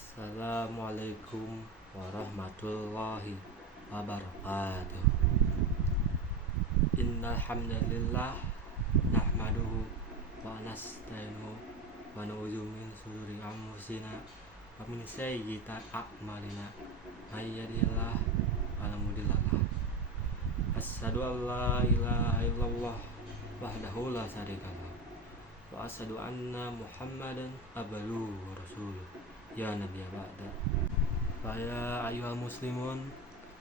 Assalamualaikum warahmatullahi wabarakatuh. Innal hamdalillah nahmaduhu wa nasta'inuhu wa na'udzu min shururi anfusina wa min sayyiati a'malina. May yahdihillahu fala mudilla lahu. Asyhadu an la ilaha illallah wahdahu la syarika lahu wa asyhadu anna Muhammadan abduhu wa rasuluh. Ya Nabi ba'da. Ya ayyuhal muslimun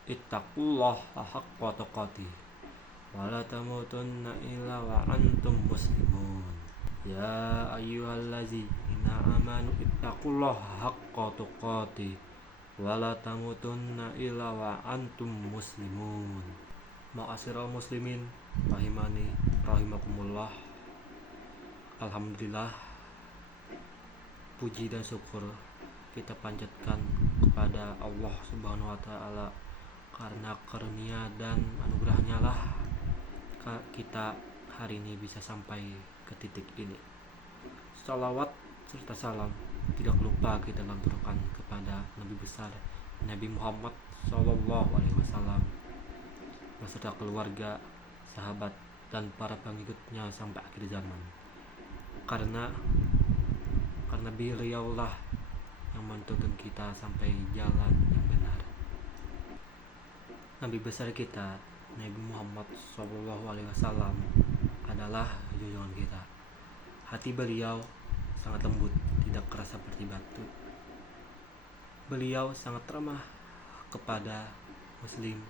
ittaqullaha haqqa tuqatih wa la tamutunna illa wa antum muslimun. Ya ayyuhallazina amanu ittaqullaha haqqa tuqatih wa la tamutunna illa wa antum muslimun. Ma'asyiral muslimin rahimani rahimakumullah. Alhamdulillah, puji dan syukur kita panjatkan kepada Allah Subhanahu wa Ta'ala, karena karunia dan anugerahnya lah kita hari ini bisa sampai ke titik ini. Salawat serta salam tidak lupa kita lanturkan kepada Nabi besar Nabi Muhammad Sallallahu Alaihi Wasallam beserta keluarga, sahabat dan para pengikutnya sampai akhir zaman. Karena beliaulah yang menuntun kita sampai jalan yang benar. Nabi besar kita Nabi Muhammad SAW adalah junjungan kita. Hati beliau sangat lembut, tidak keras seperti batu. Beliau sangat ramah kepada muslim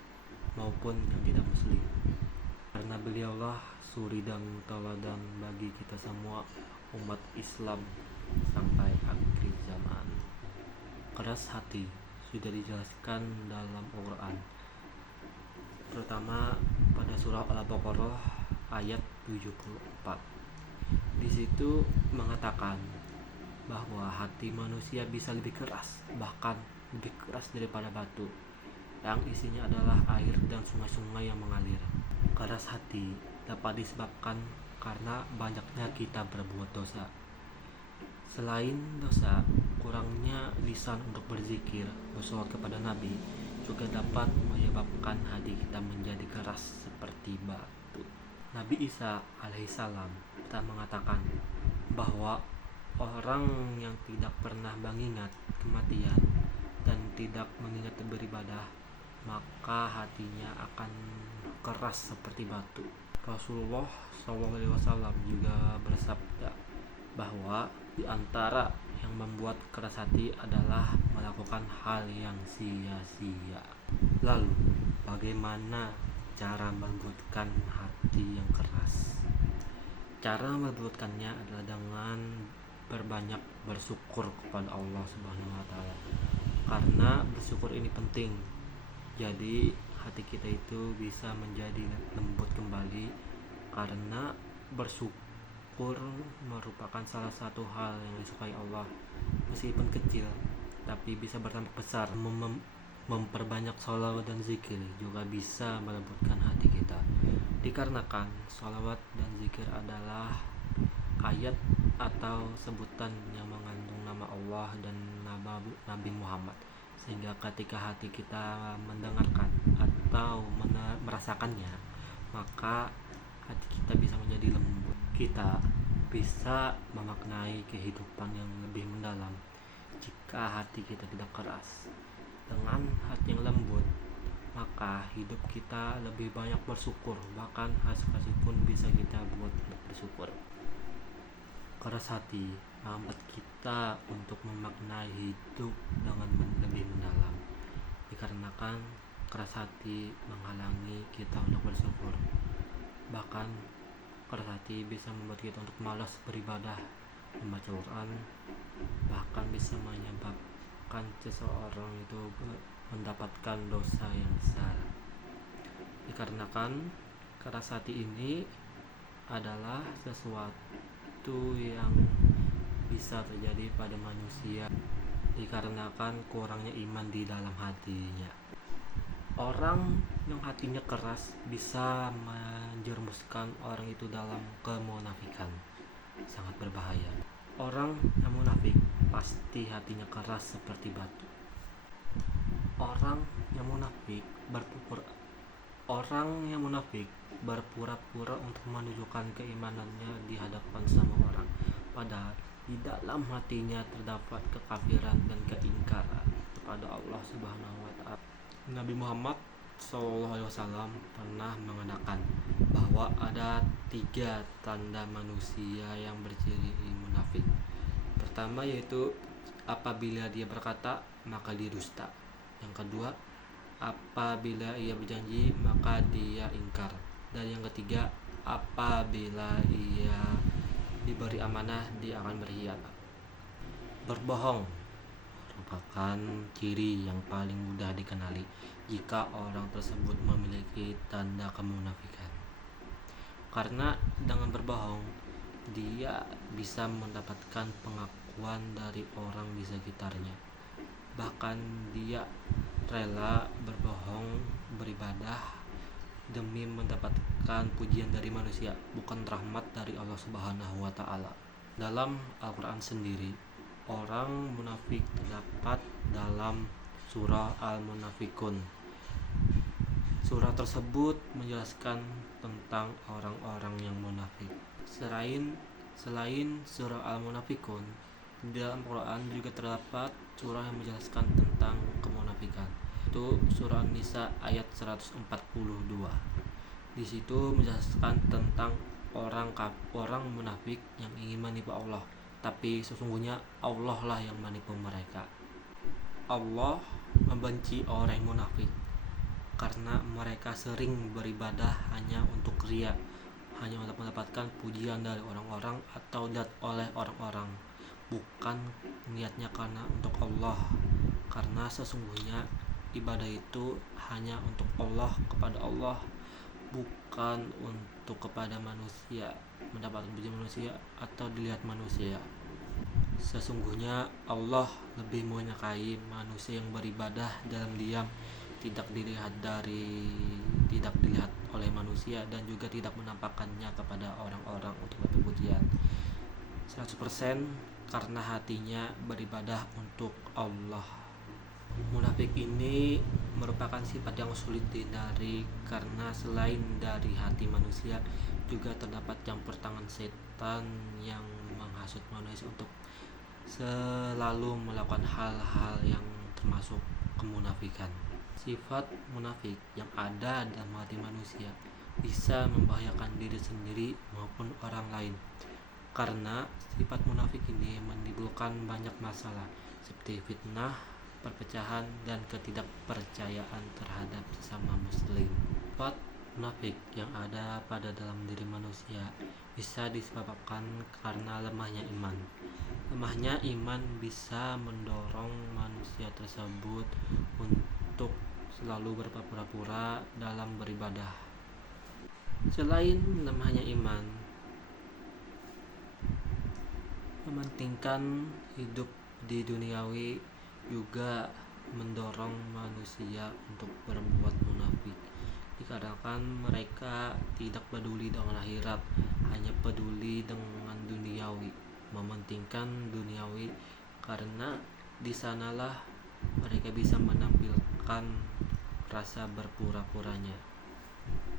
maupun yang tidak muslim. Karena beliaulah suri dan tauladan bagi kita semua umat Islam sampai akhir zaman. Keras hati sudah dijelaskan dalam Al-Quran, terutama pada surah Al-Baqarah ayat 74. Di situ mengatakan bahwa hati manusia bisa lebih keras, bahkan lebih keras daripada batu yang isinya adalah air dan sungai-sungai yang mengalir. Keras hati dapat disebabkan karena banyaknya kita berbuat dosa. Selain dosa, kurangnya lisan untuk berzikir, bersolawat kepada Nabi juga dapat menyebabkan hati kita menjadi keras seperti batu. Nabi Isa alaihissalam telah mengatakan bahwa orang yang tidak pernah mengingat kematian dan tidak mengingat beribadah, maka hatinya akan keras seperti batu. Rasulullah SAW juga bersabda bahwa di antara yang membuat keras hati adalah melakukan hal yang sia-sia. Lalu, bagaimana cara melembutkan hati yang keras? Cara melembutkannya adalah dengan berbanyak bersyukur kepada Allah Subhanahu wa Ta'ala. Karena bersyukur ini penting. Jadi hati kita itu bisa menjadi lembut kembali, karena bersyukur merupakan salah satu hal yang disukai Allah. Meskipun kecil, tapi bisa berdampak besar. Memperbanyak sholawat dan zikir juga bisa melembutkan hati kita, dikarenakan sholawat dan zikir adalah ayat atau sebutan yang mengandung nama Allah dan nama Nabi Muhammad, sehingga ketika hati kita mendengarkan atau merasakannya, maka hati kita bisa menjadi lembut. Kita bisa memaknai kehidupan yang lebih mendalam jika hati kita tidak keras. Dengan hati yang lembut, maka hidup kita lebih banyak bersyukur, bahkan hasil pun bisa kita buat untuk bersyukur. Keras hati menghambat kita untuk memaknai hidup dengan lebih mendalam, dikarenakan keras hati menghalangi kita untuk bersyukur. Bahkan keras hati bisa membuat kita untuk malas beribadah, membaca Quran, bahkan bisa menyebabkan seseorang itu mendapatkan dosa yang besar. Dikarenakan keras hati ini adalah sesuatu yang bisa terjadi pada manusia dikarenakan kurangnya iman di dalam hatinya. Orang yang hatinya keras bisa menjerumuskan orang itu dalam kemunafikan. Sangat berbahaya. Orang yang munafik pasti hatinya keras seperti batu. Orang yang munafik berpura-pura untuk menunjukkan keimanannya di hadapan semua orang, padahal di dalam hatinya terdapat kekafiran dan keingkaran kepada Allah Subhanahu wa taala. Nabi Muhammad SAW pernah mengatakan bahwa ada 3 tanda manusia yang berciri munafik. Pertama yaitu apabila dia berkata maka dia dusta. Yang kedua, apabila ia berjanji maka dia ingkar. Dan yang ketiga, apabila ia diberi amanah dia akan berkhianat. Berbohong merupakan ciri yang paling mudah dikenali jika orang tersebut memiliki tanda kemunafikan. Karena dengan berbohong dia bisa mendapatkan pengakuan dari orang di sekitarnya. Bahkan dia rela berbohong, beribadah demi mendapatkan pujian dari manusia, bukan rahmat dari Allah Subhanahu wa taala. Dalam Al-Qur'an sendiri, orang munafik terdapat dalam surah Al-Munafikun. Surah tersebut menjelaskan tentang orang-orang yang munafik. Selain surah Al-Munafikun, di dalam Quran juga terdapat surah yang menjelaskan tentang kemunafikan. Itu surah An-Nisa ayat 142. Di situ menjelaskan tentang orang munafik yang ingin menipu Allah, tapi sesungguhnya Allah lah yang menipu mereka. Allah membenci orang yang munafik karena mereka sering beribadah hanya untuk riya, hanya untuk mendapatkan pujian dari orang-orang atau oleh orang-orang, bukan niatnya karena untuk Allah. Karena sesungguhnya ibadah itu hanya untuk Allah, kepada Allah, bukan untuk kepada manusia, mendapatkan pujian manusia atau dilihat manusia. Sesungguhnya Allah lebih menyukai manusia yang beribadah dalam diam, tidak dilihat oleh manusia, dan juga tidak menampakkannya kepada orang-orang untuk berpujian. 100% karena hatinya beribadah untuk Allah. Munafik ini merupakan sifat yang sulit dihindari karena selain dari hati manusia juga terdapat campur tangan setan yang menghasut manusia untuk selalu melakukan hal-hal yang termasuk kemunafikan. Sifat munafik yang ada dalam hati manusia bisa membahayakan diri sendiri maupun orang lain. Karena sifat munafik ini menimbulkan banyak masalah seperti fitnah, perpecahan, dan ketidakpercayaan terhadap sesama muslim. Sifat munafik yang ada pada dalam diri manusia bisa disebabkan karena lemahnya iman. Lemahnya iman bisa mendorong manusia tersebut untuk selalu berpura-pura dalam beribadah. Selain lemahnya iman, mementingkan hidup di duniawi juga mendorong manusia untuk berbuat munafik. Dikarenakan mereka tidak peduli dengan akhirat, hanya peduli dengan duniawi, mementingkan duniawi karena di sanalah mereka bisa menampilkan rasa berpura-puranya.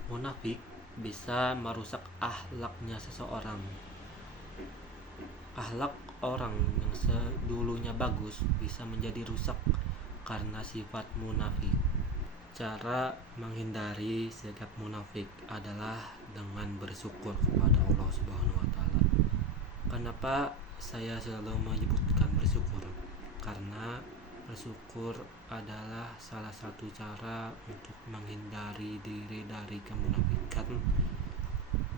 Munafik bisa merusak akhlaknya seseorang. Akhlak orang yang dulunya bagus bisa menjadi rusak karena sifat munafik. Cara menghindari sikap munafik adalah dengan bersyukur kepada Allah Subhanahu wa taala. Kenapa saya selalu menyebutkan bersyukur? Karena bersyukur adalah salah satu cara untuk menghindari diri dari kemunafikan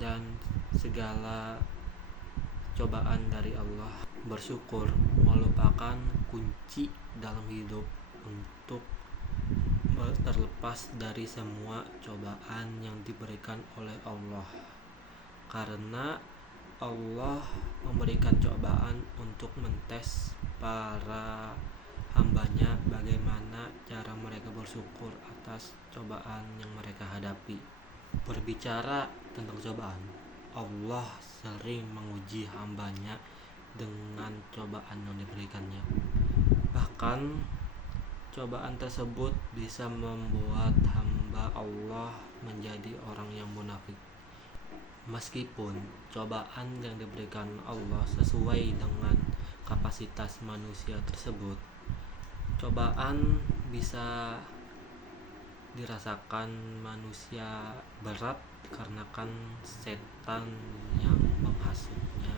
dan segala cobaan dari Allah. Bersyukur merupakan kunci dalam hidup untuk terlepas dari semua cobaan yang diberikan oleh Allah. Karena Allah memberikan cobaan untuk mentes para hambanya bagaimana cara mereka bersyukur atas cobaan yang mereka hadapi. Berbicara tentang cobaan, Allah sering menguji hambanya dengan cobaan yang diberikannya. Bahkan cobaan tersebut bisa membuat hamba Allah menjadi orang yang munafik. Meskipun cobaan yang diberikan Allah sesuai dengan kapasitas manusia tersebut, cobaan bisa dirasakan manusia berat karena kan setan yang menghasutnya.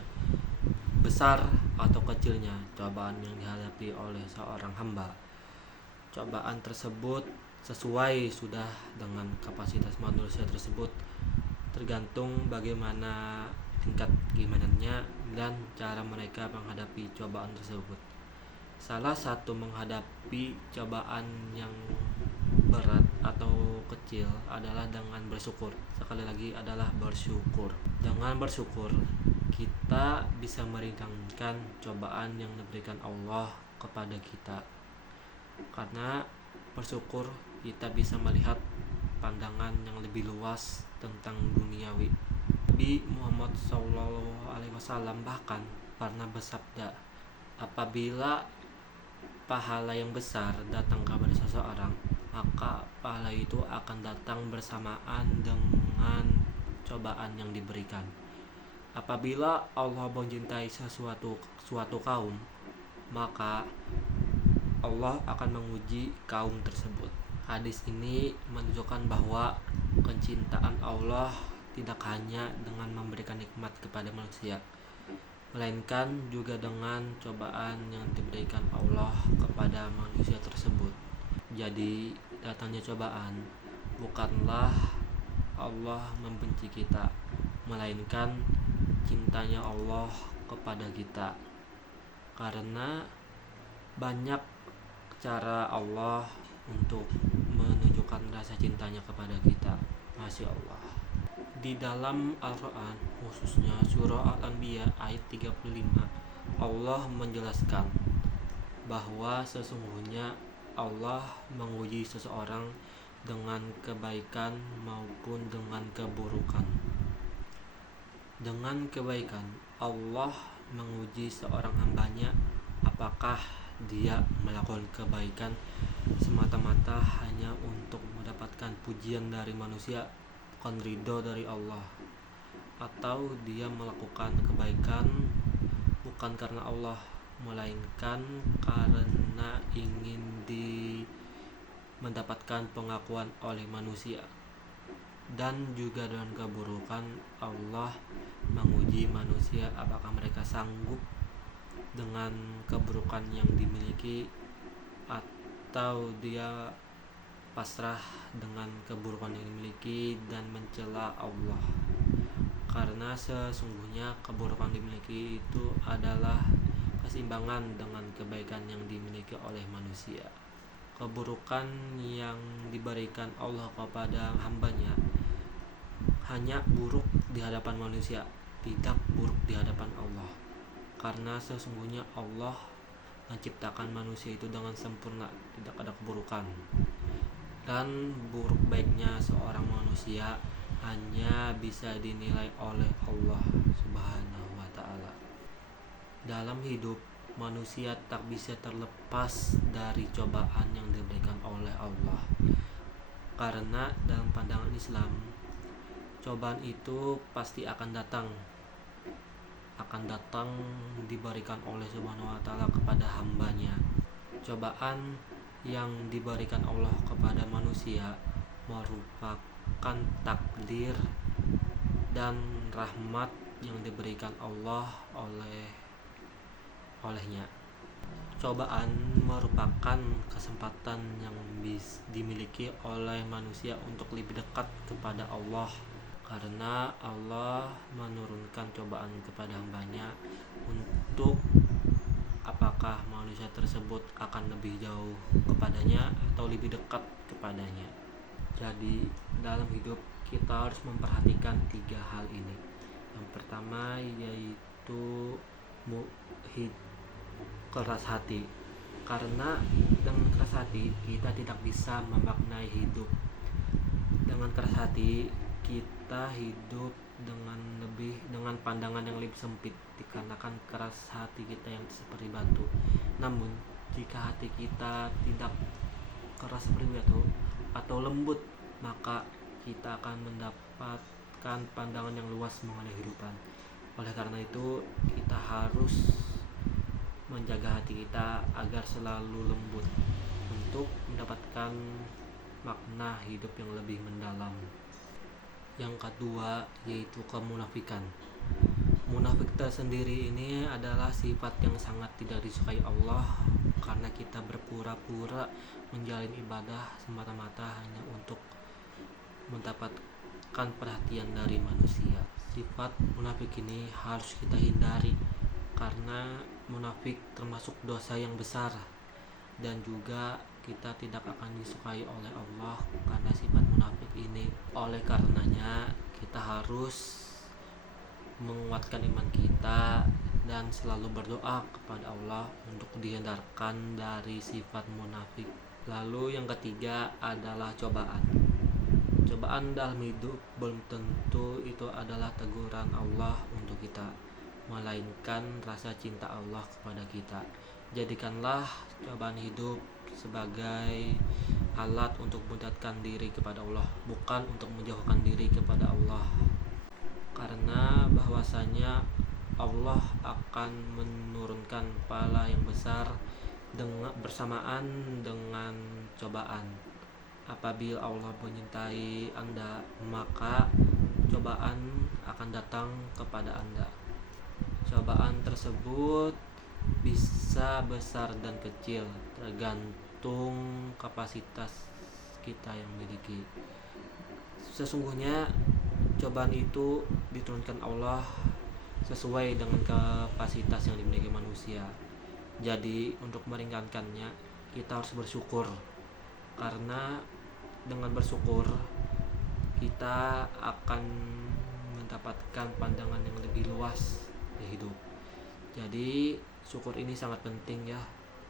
Besar atau kecilnya cobaan yang dihadapi oleh seorang hamba, cobaan tersebut sesuai sudah dengan kapasitas manusia tersebut, tergantung bagaimana tingkat keimanannya dan cara mereka menghadapi cobaan tersebut. Salah satu menghadapi cobaan yang berat atau kecil adalah dengan bersyukur. Sekali lagi adalah bersyukur. Dengan bersyukur kita bisa meringankan cobaan yang diberikan Allah kepada kita. Karena bersyukur kita bisa melihat pandangan yang lebih luas tentang duniawi. Nabi Muhammad SAW bahkan pernah bersabda, apabila pahala yang besar datang kepada seseorang, maka pahala itu akan datang bersamaan dengan cobaan yang diberikan. Apabila Allah mencintai suatu kaum, maka Allah akan menguji kaum tersebut. Hadis ini menunjukkan bahwa kecintaan Allah tidak hanya dengan memberikan nikmat kepada manusia, melainkan juga dengan cobaan yang diberikan Allah kepada manusia tersebut. Jadi datangnya cobaan bukanlah Allah membenci kita, melainkan cintanya Allah kepada kita. Karena banyak cara Allah untuk menunjukkan rasa cintanya kepada kita. Masya Allah. Di dalam Al-Quran, khususnya surah Al-Anbiya ayat 35, Allah menjelaskan bahwa sesungguhnya Allah menguji seseorang dengan kebaikan maupun dengan keburukan. Dengan kebaikan, Allah menguji seorang hambanya apakah dia melakukan kebaikan semata-mata hanya untuk mendapatkan pujian dari manusia, bukan ridho dari Allah, atau dia melakukan kebaikan bukan karena Allah, melainkan karena ingin mendapatkan pengakuan oleh manusia. Dan juga dengan keburukan, Allah menguji manusia apakah mereka sanggup dengan keburukan yang dimiliki, atau dia pasrah dengan keburukan yang dimiliki dan mencela Allah. Karena sesungguhnya keburukan dimiliki itu adalah keseimbangan dengan kebaikan yang dimiliki oleh manusia. Keburukan yang diberikan Allah kepada hambanya hanya buruk di hadapan manusia, tidak buruk di hadapan Allah. Karena sesungguhnya Allah menciptakan manusia itu dengan sempurna, tidak ada keburukan. Dan buruk baiknya seorang manusia hanya bisa dinilai oleh Allah Subhanahu wa ta'ala. Dalam hidup, manusia tak bisa terlepas dari cobaan yang diberikan oleh Allah. Karena dalam pandangan Islam, cobaan itu pasti akan datang diberikan oleh Subhanahu wa ta'ala kepada hambanya. Cobaan yang diberikan Allah kepada manusia merupakan takdir dan rahmat yang diberikan Allah olehnya. Cobaan merupakan kesempatan yang dimiliki oleh manusia untuk lebih dekat kepada Allah, karena Allah menurunkan cobaan kepada hambanya untuk apakah manusia tersebut akan lebih jauh kepadanya atau lebih dekat kepadanya. Jadi dalam hidup kita harus memperhatikan 3 hal ini. Yang pertama yaitu keras hati. Karena dengan keras hati kita tidak bisa memaknai hidup. Dengan keras hati kita hidup dengan pandangan yang lebih sempit, dikarenakan keras hati kita yang seperti batu. Namun jika hati kita tidak keras seperti batu atau lembut, maka kita akan mendapatkan pandangan yang luas mengenai kehidupan. Oleh karena itu, kita harus menjaga hati kita agar selalu lembut untuk mendapatkan makna hidup yang lebih mendalam. Yang kedua yaitu kemunafikan. Munafik tersendiri ini adalah sifat yang sangat tidak disukai Allah, karena kita berpura-pura menjalin ibadah semata-mata hanya untuk mendapatkan perhatian dari manusia. Sifat munafik ini harus kita hindari, karena munafik termasuk dosa yang besar, dan juga kita tidak akan disukai oleh Allah karena sifat munafik ini. Oleh karenanya kita harus menguatkan iman kita dan selalu berdoa kepada Allah untuk dihindarkan dari sifat munafik. Lalu yang ketiga adalah cobaan. Cobaan dalam hidup belum tentu itu adalah teguran Allah untuk kita, melainkan rasa cinta Allah kepada kita. Jadikanlah cobaan hidup sebagai alat untuk mendekatkan diri kepada Allah, bukan untuk menjauhkan diri kepada Allah. Karena bahwasanya Allah akan menurunkan pahala yang besar bersamaan dengan cobaan. Apabila Allah menyintai Anda, maka cobaan akan datang kepada Anda. Cobaan tersebut bisa besar dan kecil, tergantung kapasitas kita yang miliki. Sesungguhnya cobaan itu diturunkan Allah sesuai dengan kapasitas yang dimiliki manusia. Jadi untuk meringankannya kita harus bersyukur, karena dengan bersyukur kita akan mendapatkan pandangan yang lebih luas di hidup. Jadi syukur ini sangat penting ya.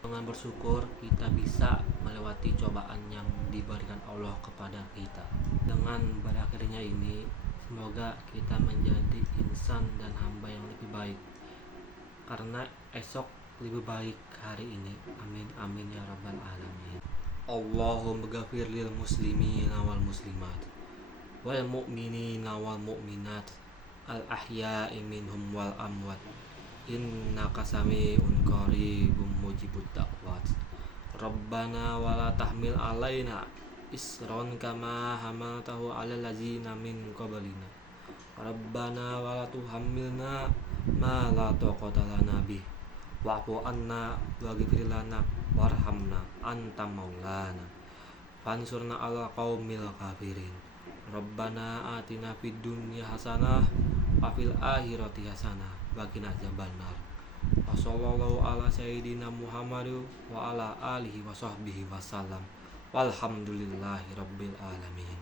Dengan bersyukur kita bisa melewati cobaan yang diberikan Allah kepada kita. Dengan berakhirnya ini, semoga kita menjadi insan dan hamba yang lebih baik, karena esok lebih baik hari ini. Amin amin ya rabbal alamin. Allahumma ghafir lil muslimina wal muslimat wal mu'minina wal mu'minat al ahya'i minhum wal amwat innaka sami'un qaribun mujibud da'wat. Rabbana wala tahmil alaina isron kama hamaltahu alal ladzina min qablina. Rabbana wala tuhammilna ma la taqata lana bih wa'fu anna waghfir lana warhamna anta maulana fansurna ala qaumil kafirin. Rabbana atina fid dunya hasanah wa fil akhirati hasanah wa qina adzabannar. Wa sallallahu ala sayyidina Muhammad wa ala alihi wa sahbihi wasallam. Walhamdulillahi rabbil alamin.